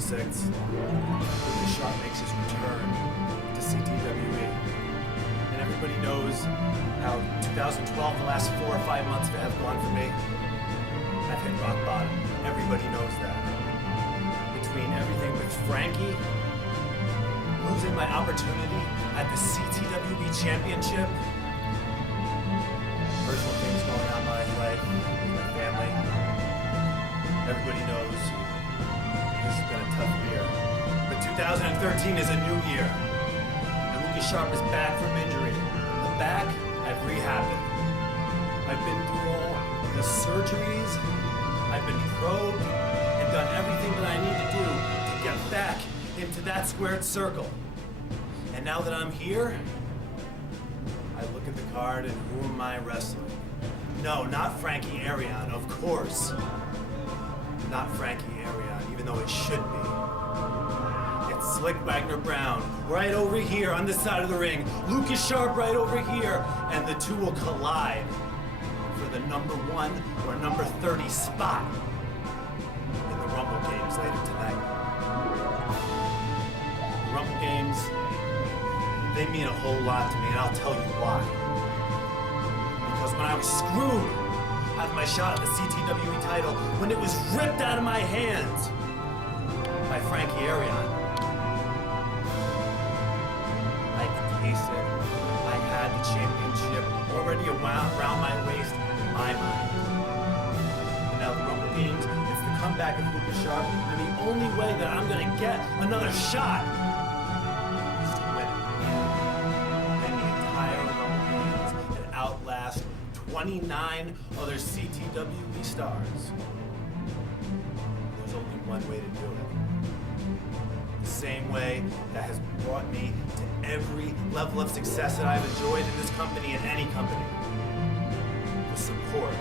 26th, Lukas Sharp makes his return to CTWE. And everybody knows how 2012, the last 4 or 5 months have gone for me. I've hit rock bottom. Everybody knows that. Between everything with Frankie, losing my opportunity at the CTWE Championship, personal things going on in my life, with my family. Everybody knows this has been a tough year. But 2013 is a new year. And Lukas Sharp is back from injury. The back, I've rehabbed it. I've been through all the surgeries. I've been probed and done everything that I need to do to get back into that squared circle. And now that I'm here, I look at the card and who am I wrestling? No, not Frankie Arion, of course. Not Frankie Arion, even though it should be. It's Slyck Wagner Brown, right over here on this side of the ring. Lukas Sharp right over here, and the two will collide for the number 1 or number 30 spot in the Rumble Games later tonight. The Rumble Games, they mean a whole lot to me, and I'll tell you why. Because when I was screwed out of my shot at the CTWE title, when it was ripped out of my hands by Frankie Arion, I could taste it. I had the championship already around my waist in my mind. And now the Rumble Games, it's the comeback of Lukas Sharp, and the only way that I'm gonna get another shot is to win it. And the entire Rumble Games and outlast 29 other CTWE stars. There's only one way to do it. The same way that has brought me to every level of success that I've enjoyed in this company and any company. The support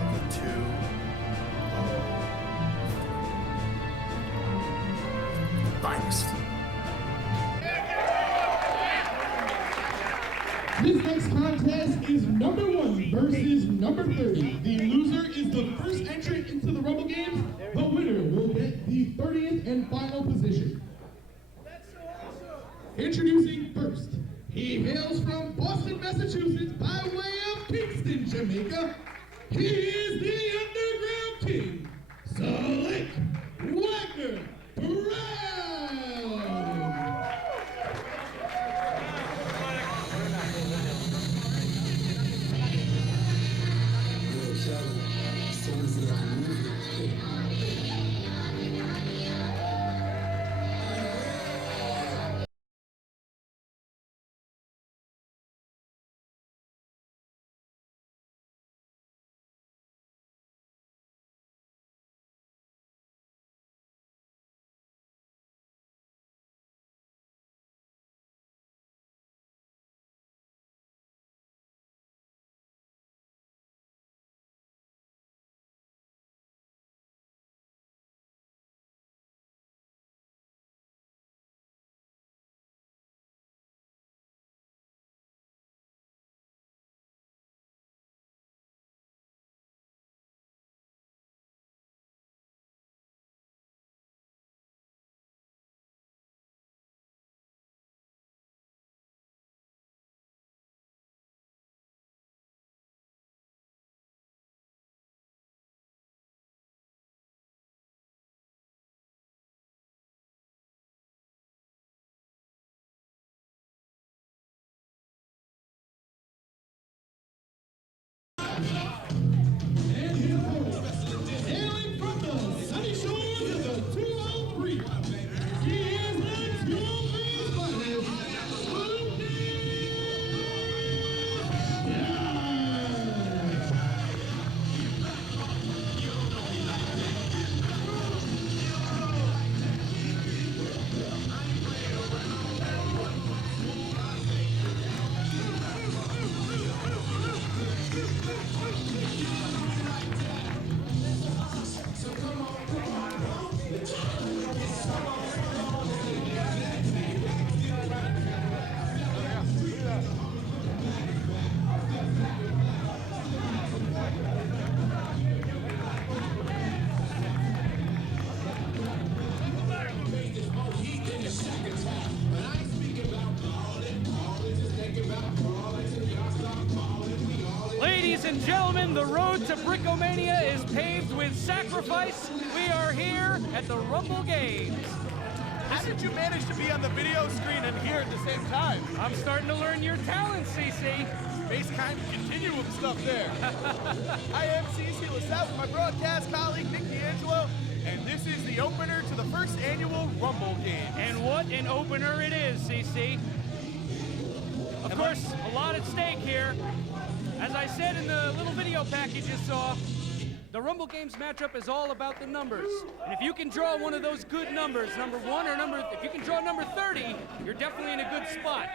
of the 203 finest. This next contest is number 1 versus number 30. The loser is the first entrant into the Rumble Games. The winner will get the 30th and final position. Introducing first, he hails from Boston, Massachusetts by way of Kingston, Jamaica. He is the Underground King, Slyck Wagner gentlemen, the road to Brickomania is paved with sacrifice. We are here at the Rumble Games. How did you manage to be on the video screen and here at the same time? I'm starting to learn your talent, CC. Space-time continuum stuff there. I am CC LaSalle with my broadcast colleague, Nick D'Angelo, and this is the opener to the first annual Rumble Games. And what an opener it is, CC. Of course, a lot at stake here. As I said in the little video package you saw, the Rumble Games matchup is all about the numbers. And if you can draw one of those good numbers, number 1 or if you can draw number 30, you're definitely in a good spot.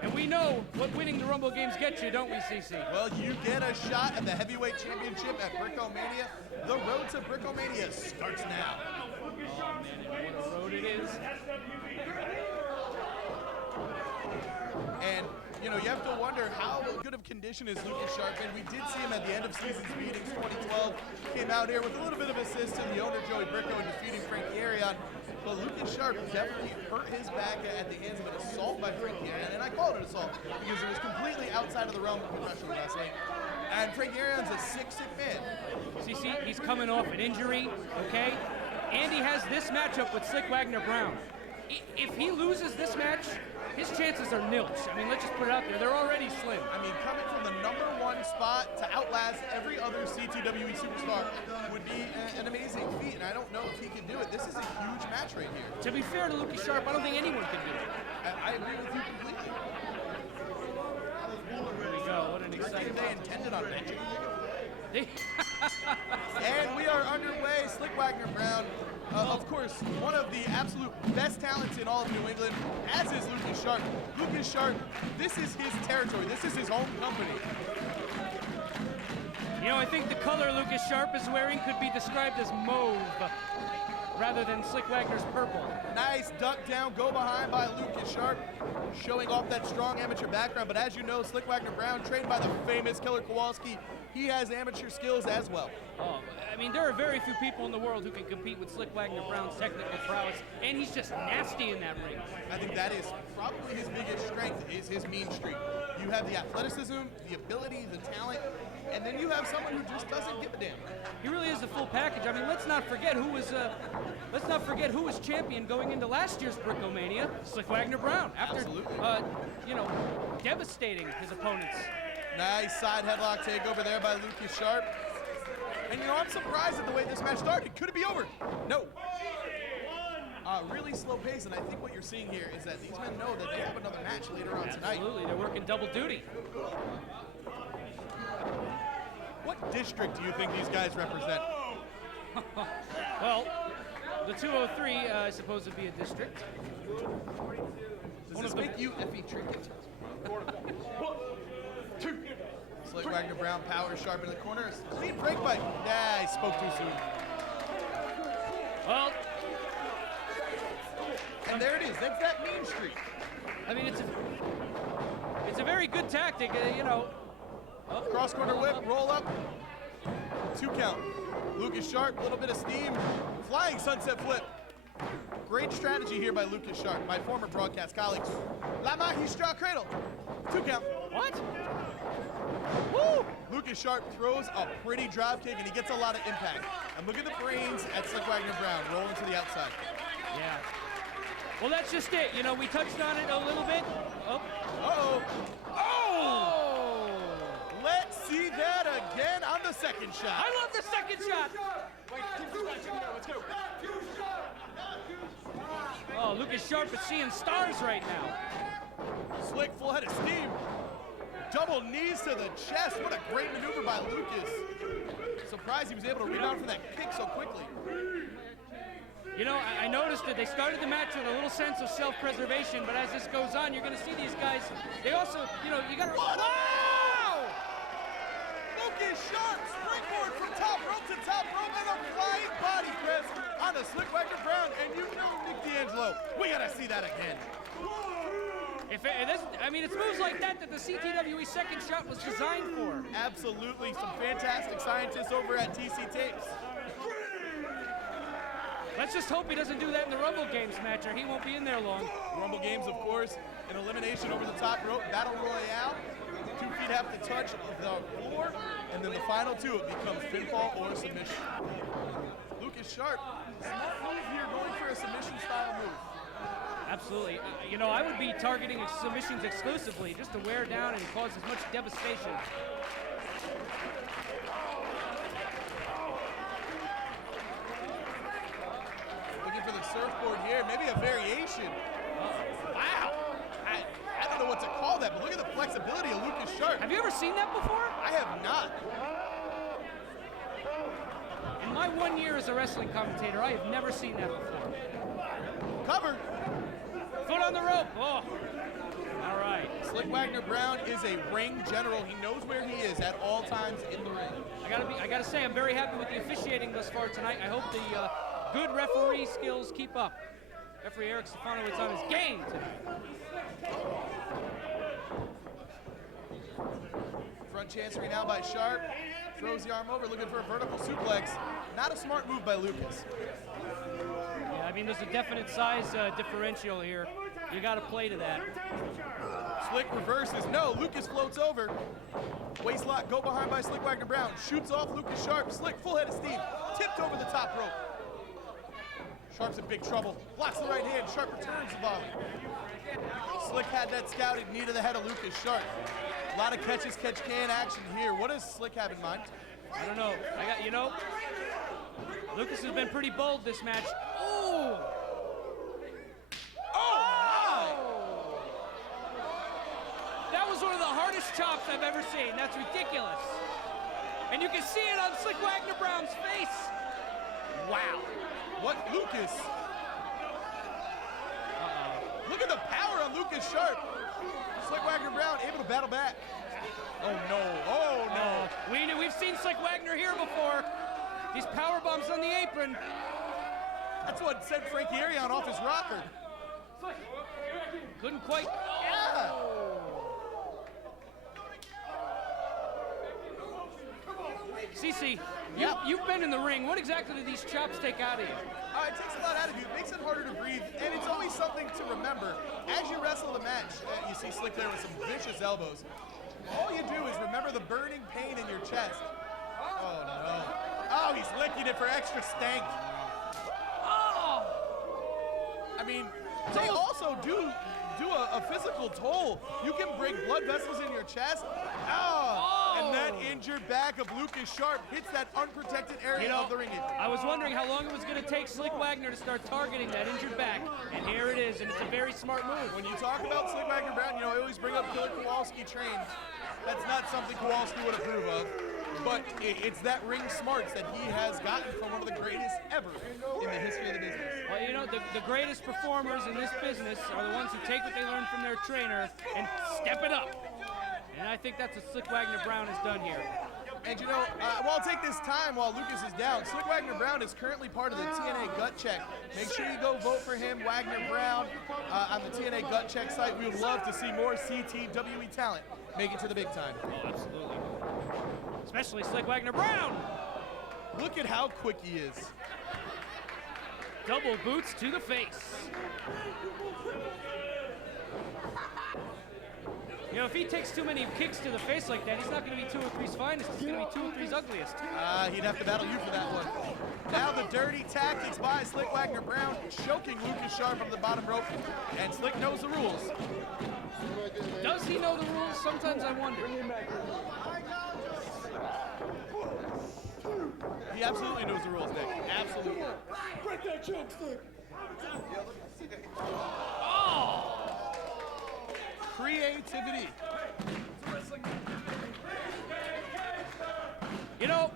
And we know what winning the Rumble Games gets you, don't we, CC? Well, you get a shot at the heavyweight championship at Brickomania. The road to Brickomania starts now. Oh man, what a road it is. And, you know, you have to wonder how good of condition is Lukas Sharp in. We did see him at the end of season's meetings 2012. Came out here with a little bit of assist to the owner, Joey Bricko, in defeating Frankie Arion. But Lukas Sharp definitely hurt his back at the hands of an assault by Frankie Arion. And I call it an assault because it was completely outside of the realm of professional wrestling. And Frankie Arion's a sick man. CC, he's coming off an injury, okay? And he has this matchup with Slyck Wagner Brown. If he loses this match, his chances are nilch. I mean, let's just put it out there. They're already slim. I mean, coming from the #1 spot to outlast every other CTWE superstar would be an amazing feat, and I don't know if he can do it. This is a huge match right here. To be fair to Lukas Sharp, I don't think anyone can do it. I agree with you completely. Here we go. What an exciting They intended on benching. And we are underway. Slyck Wagner Brown, of course, one of the absolute best talents in all of New England, as is Lukas Sharp. Lukas Sharp, this is his territory. This is his home company. You know, I think the color Lukas Sharp is wearing could be described as mauve rather than Slyck Wagner's purple. Nice duck down, go behind by Lukas Sharp, showing off that strong amateur background. But as you know, Slyck Wagner Brown, trained by the famous Killer Kowalski, he has amateur skills as well. Oh, I mean, there are very few people in the world who can compete with Slyck Wagner Brown's technical prowess, and he's just nasty in that ring. I think that is probably his biggest strength, is his mean streak. You have the athleticism, the ability, the talent, and then you have someone who just doesn't give a damn. He really is the full package. I mean, let's not forget who was champion going into last year's Brickomania, Slyck Wagner Brown. After, you know, devastating his opponents. Nice side headlock takeover there by Lukas Sharp. And you know, I'm surprised at the way this match started. Could it be over? No. Really slow pace, and I think what you're seeing here is that these men know that they have another match later on tonight. Absolutely, they're working double duty. What district do you think these guys represent? Well, the 203, I suppose, would be a district. Does this make you Effie Trinket? Slyck Wagner Brown, power Sharp in the corner. Clean break by. Nah, he spoke too soon. Well, and there it is. That's that mean streak. I mean, it's a very good tactic, you know. Oh. Cross corner whip, roll up. 2 count. Lukas Sharp, a little bit of steam. Flying sunset flip. Great strategy here by Lukas Sharp, my former broadcast colleague. La Magistra Cradle. 2 count. What? Woo! Lukas Sharp throws a pretty drop kick, and he gets a lot of impact. And look at the brains at Slyck Wagner Brown rolling to the outside. Yeah. Well, that's just it. You know, we touched on it a little bit. Oh. Uh-oh. Oh! Let's see that again on the second shot. I love the second shot. Wait, let's go. Oh, Lukas Sharp is seeing stars right now. Slyck, full head of steam. Double knees to the chest. What a great maneuver by Lukas. Surprised he was able to rebound from that kick so quickly. You know, I noticed that they started the match with a little sense of self-preservation, but as this goes on, you're going to see these guys. They also, you know, you got to. Wow! Lukas Sharp, springboard from top rope to top rope, and a flying body press on a Slyck Wagner Brown. And you know, Nick D'Angelo, we got to see that again. I mean, it's moves like that the CTWE second shot was designed for. Absolutely, some fantastic scientists over at TC Tapes. Let's just hope he doesn't do that in the Rumble Games match, or he won't be in there long. Rumble Games, of course, an elimination over the top rope, battle royale. 2 feet have to touch the floor, and then the final 2, it becomes pinfall or submission. Lukas Sharp, smart move here, going for a submission style move. Absolutely. You know, I would be targeting submissions exclusively just to wear down and cause as much devastation. Looking for the surfboard here, maybe a variation. Wow. I don't know what to call that, but look at the flexibility of Lukas Sharp. Have you ever seen that before? I have not. In my 1 year as a wrestling commentator, I have never seen that before. Cover. Foot on the rope. Oh. All right. Slyck Wagner Brown is a ring general. He knows where he is at all times in the ring. I gotta say, I'm very happy with the officiating thus far tonight. I hope the good referee skills keep up. Referee Eric Stefanowicz on his game tonight. Front chancery now by Sharp. Throws the arm over, looking for a vertical suplex. Not a smart move by Lukas. Yeah, I mean, there's a definite size differential here. You got to play to that. Slyck reverses. No, Lukas floats over. Waist lock, go behind by Slyck Wagner Brown. Shoots off Lukas Sharp. Slyck, full head of steam. Tipped over the top rope. Sharp's in big trouble. Blocks the right hand. Sharp returns the volley. Slyck had that scouted knee to the head of Lukas Sharp. A lot of catch-can action here. What does Slyck have in mind? I don't know. Lukas has been pretty bold this match. Ooh! Oh! That was one of the hardest chops I've ever seen. That's ridiculous. And you can see it on Slyck Wagner Brown's face. Wow. What, Lukas? Look at the power on Lukas Sharp. Slyck Wagner Brown able to battle back. Oh no, oh no. We've seen Slyck Wagner here before. These power bombs on the apron. That's what sent Frankie Arion off his rocker. Couldn't quite. Yeah. CC, you've been in the ring. What exactly do these chops take out of you? It takes a lot out of you. It makes it harder to breathe, and it's always something to remember. As you wrestle the match, you see Slyck there with some vicious elbows. All you do is remember the burning pain in your chest. Oh, no. Oh, he's licking it for extra stank. Oh! I mean, they also do a physical toll. You can break blood vessels in your chest. And that injured back of Lukas Sharp hits that unprotected area of the ring. I was wondering how long it was going to take Slyck Wagner to start targeting that injured back, and here it is, and it's a very smart move. When you talk about Slyck Wagner Brown, you know, I always bring up Killer Kowalski trained. That's not something Kowalski would approve of, but it's that ring smarts that he has gotten from one of the greatest ever in the history of the business. Well, you know, the greatest performers in this business are the ones who take what they learn from their trainer and step it up. And I think that's what Slyck Wagner Brown has done here. And you know, I'll take this time while Lukas is down. Slyck Wagner Brown is currently part of the TNA Gut Check. Make sure you go vote for him, Wagner Brown, on the TNA Gut Check site. We would love to see more CTWE talent make it to the big time. Oh, absolutely. Especially Slyck Wagner Brown. Look at how quick he is. Double boots to the face. You know, if he takes too many kicks to the face like that, he's not going to be 203's finest. He's going to be 203's ugliest. He'd have to battle you for that one. Now the dirty tactics by Slyck Wagner Brown, choking Lukas Sharp from the bottom rope, and Slyck knows the rules. Does he know the rules? Sometimes I wonder. He absolutely knows the rules, Nick. Absolutely. Break that choke stick. Oh! Creativity. You know,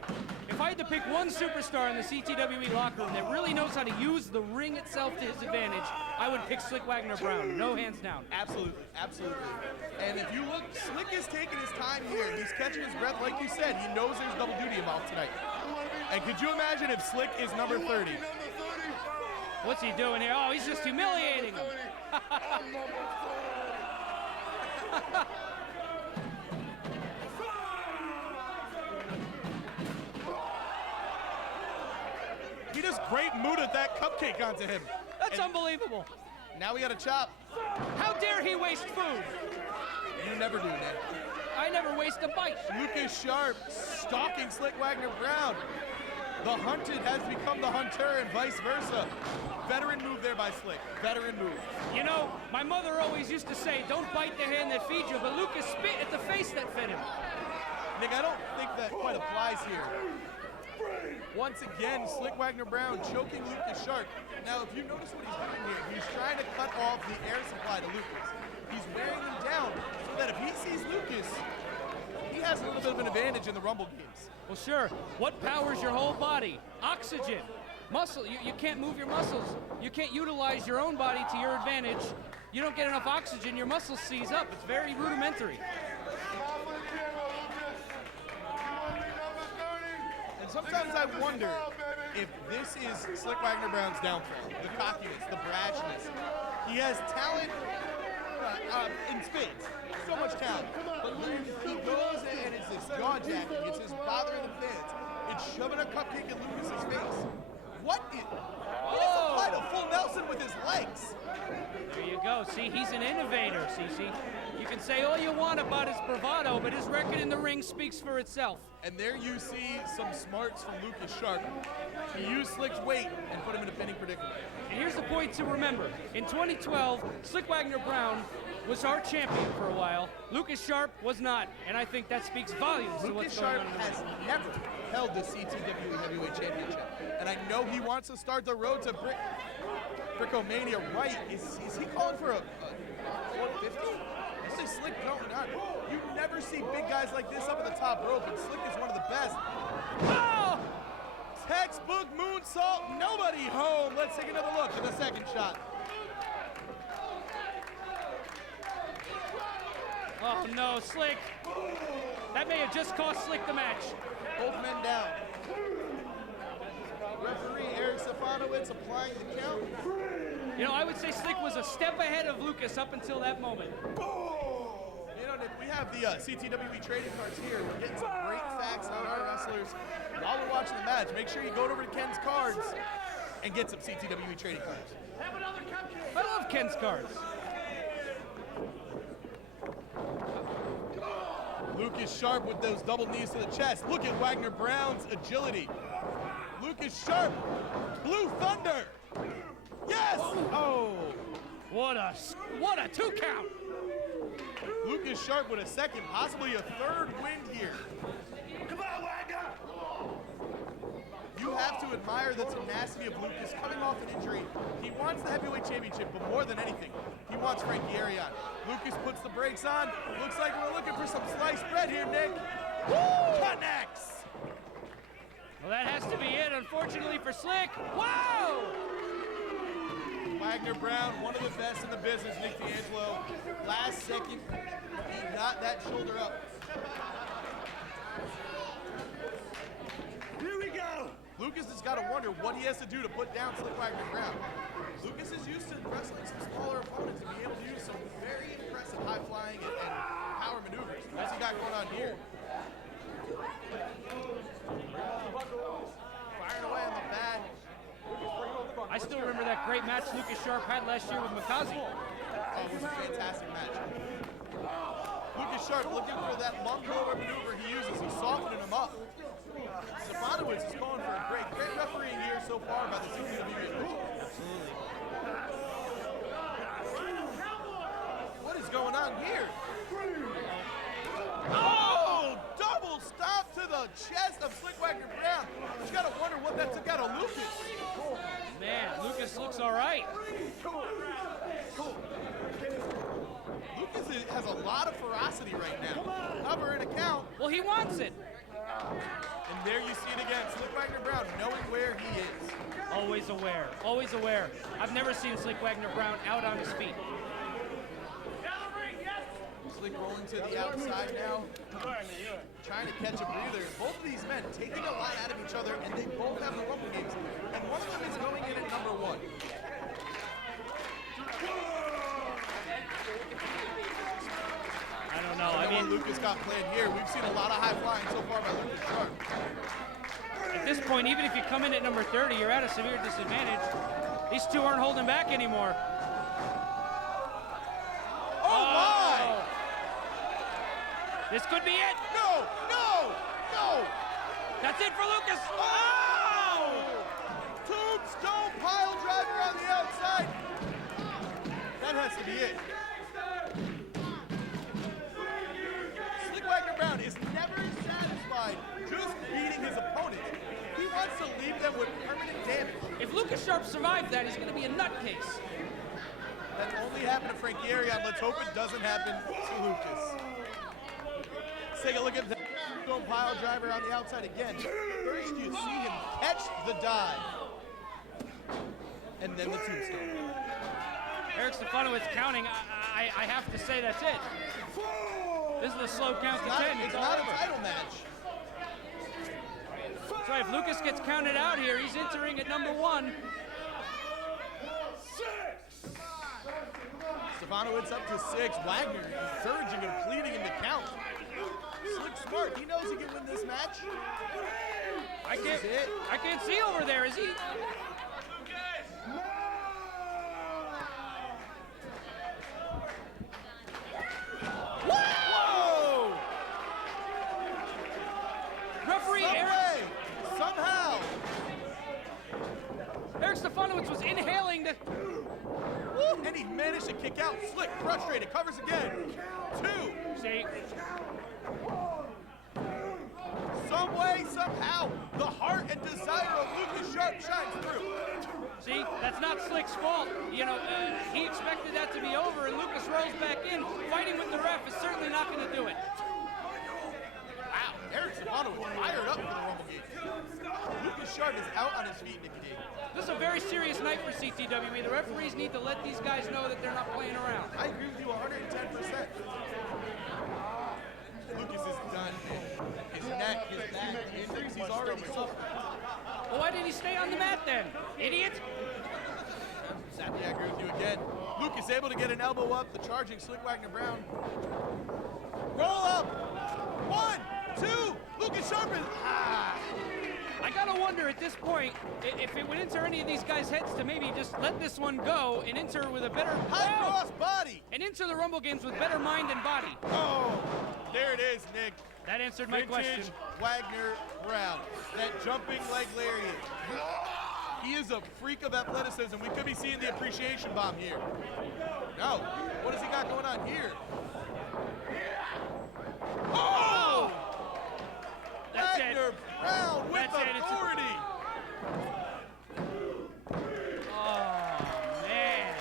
if I had to pick one superstar in the CTWE locker room that really knows how to use the ring itself to his advantage, I would pick Slyck Wagner Brown. No hands down. Absolutely, absolutely. And if you look, Slyck is taking his time here. He's catching his breath. Like you said, he knows there's double duty involved tonight. And could you imagine if Slyck is number 30? What's he doing here? Oh, he's just humiliating him. He just great mood at that cupcake onto him. That's unbelievable. Now we got a chop. How dare he waste food? You never do, Nick. I never waste a bite. Lukas Sharp stalking Slyck Wagner Brown. The hunted has become the hunter and vice versa. Veteran move there by Slyck. Veteran move. You know, my mother always used to say, don't bite the hand that feeds you, but Lukas spit at the face that fed him. Nick, I don't think that quite applies here. Once again, Slyck Wagner Brown choking Lukas Sharp. Now, if you notice what he's doing here, he's trying to cut off the air supply to Lukas. He's wearing him down so that if he sees Lukas, he has a little bit of an advantage in the Rumble games. Well, sure. What powers your whole body? Oxygen. Muscle. You can't move your muscles. You can't utilize your own body to your advantage. You don't get enough oxygen, your muscles seize up. It's very rudimentary. And sometimes I wonder if this is Slyck Wagner Brown's downfall. The cockiness, the brashness. He has talent in spades. So much talent. But when he goes and it's this jaw jacking, it's this bothering the fans, it's shoving a cupcake in Lucas's face. What is... He just applied a full Nelson with his legs. There you go. See, he's an innovator, CC. You can say all you want about his bravado, but his record in the ring speaks for itself. And there you see some smarts from Lukas Sharp. He used Slyck's weight and put him in a pinning predicament. And here's the point to remember. In 2012, Slyck Wagner Brown was our champion for a while. Lukas Sharp was not, and I think that speaks volumes to what's Lukas going Sharp on in the has ring. never held the CTWE Heavyweight Championship. And I know he wants to start the road to Brickomania right. Is he calling for a 450? This is Slyck going on. You never see big guys like this up at the top rope, and Slyck is one of the best. Oh! Textbook moonsault, nobody home. Let's take another look at the second shot. Oh no, Slyck. That may have just cost Slyck the match. Both men down. Referee Eric Stefanowicz applying the count. You know, I would say Slyck was a step ahead of Lukas up until that moment. You know, Nick, we have the CTWE trading cards here. We're getting some great facts on our wrestlers. While we're watching the match, make sure you go over to Ken's cards and get some CTWE trading cards. I love Ken's cards. Lukas Sharp with those double knees to the chest. Look at Wagner Brown's agility. Lukas Sharp, Blue Thunder. Yes! Oh! What a 2 count! Lukas Sharp with a second, possibly a third win here. Come on, Wagner! You have to admire the tenacity of Lukas coming off an injury. He wants the heavyweight championship, but more than anything, he wants Frankie Arion. Lukas puts the brakes on. Looks like we're looking for some sliced bread here, Nick. Woo! Connects! Well, that has to be it, unfortunately for Slyck. Wow! Wagner Brown, one of the best in the business, Nick D'Angelo. Last second, he got that shoulder up. Here we go! Lukas has got to wonder what he has to do to put down Slyck Wagner Brown. Lukas is used to wrestling some smaller opponents and being able to use some very impressive high-flying and power maneuvers. What's he got going on here? Firing away on the back. I still remember that great match Lukas Sharp had last year with Mikaze. Oh, it was a fantastic match. Lukas Sharp looking for that lung roller maneuver he uses. He's softening him up. Stefanowicz is calling for a great refereeing year so far by the CTWE. What is going on here? Oh! Double stop to the chest of Slyck Wagner Brown. You gotta wonder what that took out of Lukas. Man, Lukas looks all right. Lukas has a lot of ferocity right now. However, in a count. Well, he wants it. And there you see it again. Slyck Wagner Brown knowing where he is. Always aware, always aware. I've never seen Slyck Wagner Brown out on his feet. Slyck rolling to the outside now, trying to catch a breather. Both of these men taking a lot out of each other, and they both have the Rumble games. And one of them is going in at number 1. I don't know. I mean, Lukas got played here. We've seen a lot of high flying so far by Lukas Sharp. At this point, even if you come in at number 30, you're at a severe disadvantage. These two aren't holding back anymore. Oh my! This could be it. No, no, no. That's it for Lukas. Oh! Tombstone pile driver on the outside. That has to be it. Slyck Wagner Brown is never satisfied just beating his opponent. He wants to leave them with permanent damage. If Lukas Sharp survived that, he's going to be a nutcase. That only happened to Frankie Arion. Let's hope it doesn't happen to Lukas. Let's take a look at the Tombstone pile driver on the outside again. First, you see him catch the dive. And then the tombstone. Eric Stefanowicz counting. I have to say that's it. This is a slow count to 10. It's not a title match. So if Lukas gets counted out here, he's entering at number 1. Stefanowicz up to 6. Wagner encouraging and pleading in the count. Slyck smart. He knows he can win this match. I can't see over there. Is he? Whoa! Referee Somehow. Eric Stefanowicz was inhaling the... Woo! And he managed to kick out. Slyck frustrated, covers again. 2. See? Some way, somehow, the heart and desire of Lukas Sharp shines through. See, that's not Slick's fault. You know, he expected that to be over, and Lukas rolls back in. Fighting with the ref is certainly not going to do it. Wow, Eric Stefanowicz fired up for the Rumble game. Lukas Sharp is out on his feet, Nicky D. This is a very serious night for CTWE. The referees need to let these guys know that they're not playing around. I agree with you 110%. Lukas is done, man. His neck, his back, the injuries he's already suffered. Well, why did he stay on the mat then? Idiot! Sadly, I agree with you again. Lukas able to get an elbow up, the charging Slyck Wagner Brown. Roll up! 1, 2, Lukas Sharp is... I gotta wonder at this point if it would enter any of these guys' heads to maybe just let this one go and enter with a better... High cross body! And enter the Rumble games with better mind and body. Oh, there it is, Nick. That answered my question. Vintage Wagner Brown, that jumping leg lariat. He is a freak of athleticism. We could be seeing the appreciation bomb here. No, what has he got going on here? Oh! That's Wagner it. Brown with That's it. authority. Oh, man.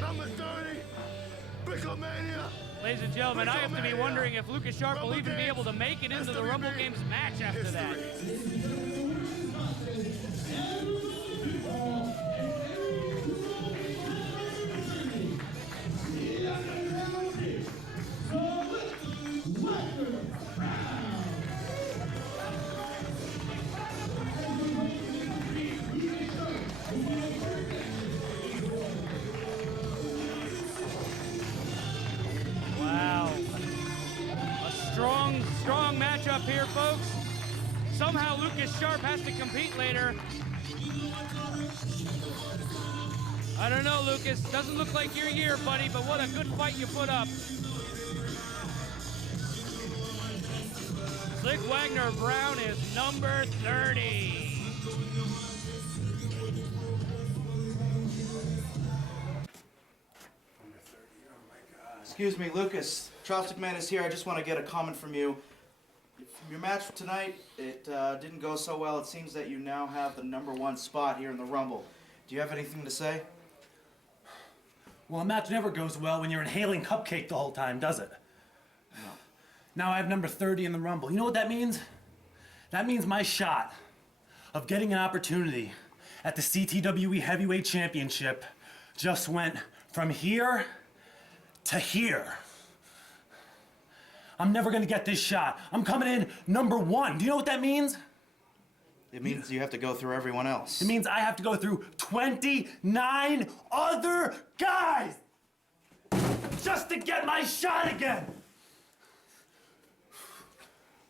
Number 30, Bricklemania. Ladies and gentlemen, I have to be wondering if Lukas Sharp will even be able to make it into the Rumble Games match after that. Wow. A strong matchup here, folks. Somehow Lukas Sharp has to compete later. I don't know, Lukas. Doesn't look like your year, buddy, but what a good fight you put up. Slyck Wagner Brown is number 30. Excuse me, Lukas. Chopstick Man is here. I just want to get a comment from you. From your match tonight, it didn't go so well. It seems that you now have the #1 spot here in the Rumble. Do you have anything to say? Well, a match never goes well when you're inhaling cupcake the whole time, does it? No. Now I have number 30 in the Rumble. You know what that means? That means my shot of getting an opportunity at the CTWE Heavyweight Championship just went from here to here. I'm never gonna get this shot. I'm coming in #1. Do you know what that means? It means you have to go through everyone else. It means I have to go through 29 other guys just to get my shot again.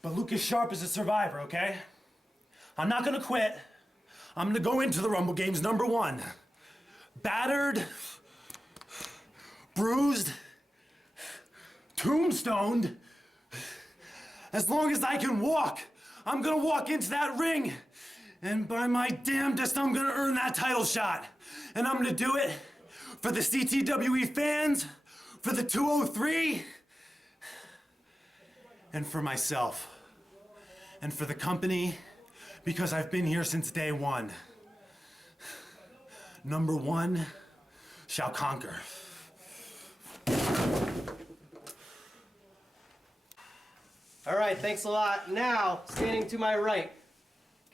But Lukas Sharp is a survivor, okay? I'm not gonna quit. I'm gonna go into the Rumble Games number 1. Battered, bruised, tombstoned. As long as I can walk, I'm gonna walk into that ring. And by my damnedest, I'm gonna earn that title shot. And I'm gonna do it for the CTWE fans, for the 203, and for myself. And for the company, because I've been here since day 1. Number 1 shall conquer. All right, thanks a lot. Now, standing to my right,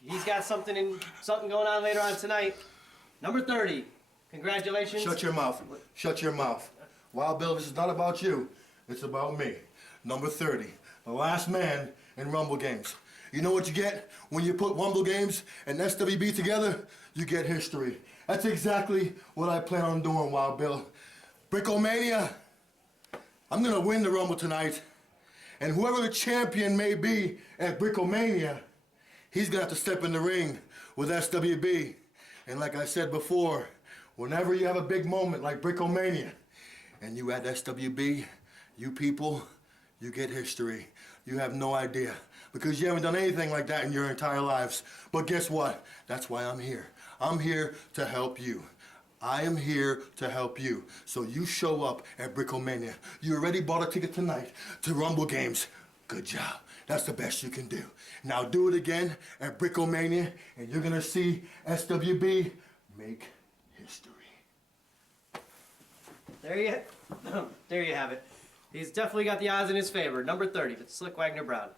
he's got something going on later on tonight. Number 30, congratulations. Shut your mouth. Shut your mouth. Wild Bill, this is not about you. It's about me. Number 30, the last man in Rumble Games. You know what you get when you put Rumble Games and SWB together? You get history. That's exactly what I plan on doing, Wild Bill. Brickomania, I'm gonna win the Rumble tonight. And whoever the champion may be at Brickomania, he's gonna have to step in the ring with SWB. And like I said before, whenever you have a big moment like Brickomania, and you add SWB, you people, you get history. You have no idea, because you haven't done anything like that in your entire lives. But guess what? That's why I'm here. I'm here to help you. I am here to help you. So you show up at Brickomania. You already bought a ticket tonight to Rumble Games. Good job. That's the best you can do. Now do it again at Brickomania, and you're gonna see SWB make history. There you have it. He's definitely got the odds in his favor. Number 30, Slyck Wagner Brown.